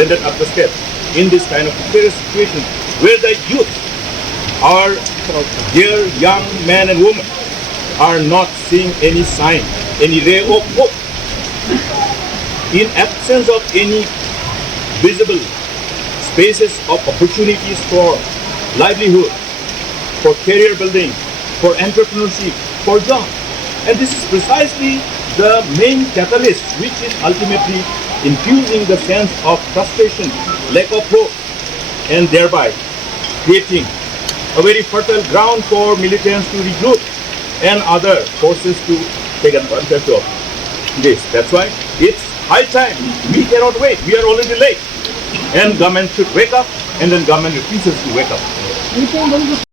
landed up the steps in this kind of precarious situation where the youth are, dear young men and women, are not seeing any sign, any ray of hope. In absence of any visible spaces of opportunities for livelihood, for career building, for entrepreneurship, for jobs. And this is precisely the main catalyst which is ultimately infusing the sense of frustration, lack of hope, and thereby creating a very fertile ground for militants to recruit and other forces to take advantage of this. That's why it's high time. We cannot wait. We are already late. And government should wake up, and then government refuses to wake up.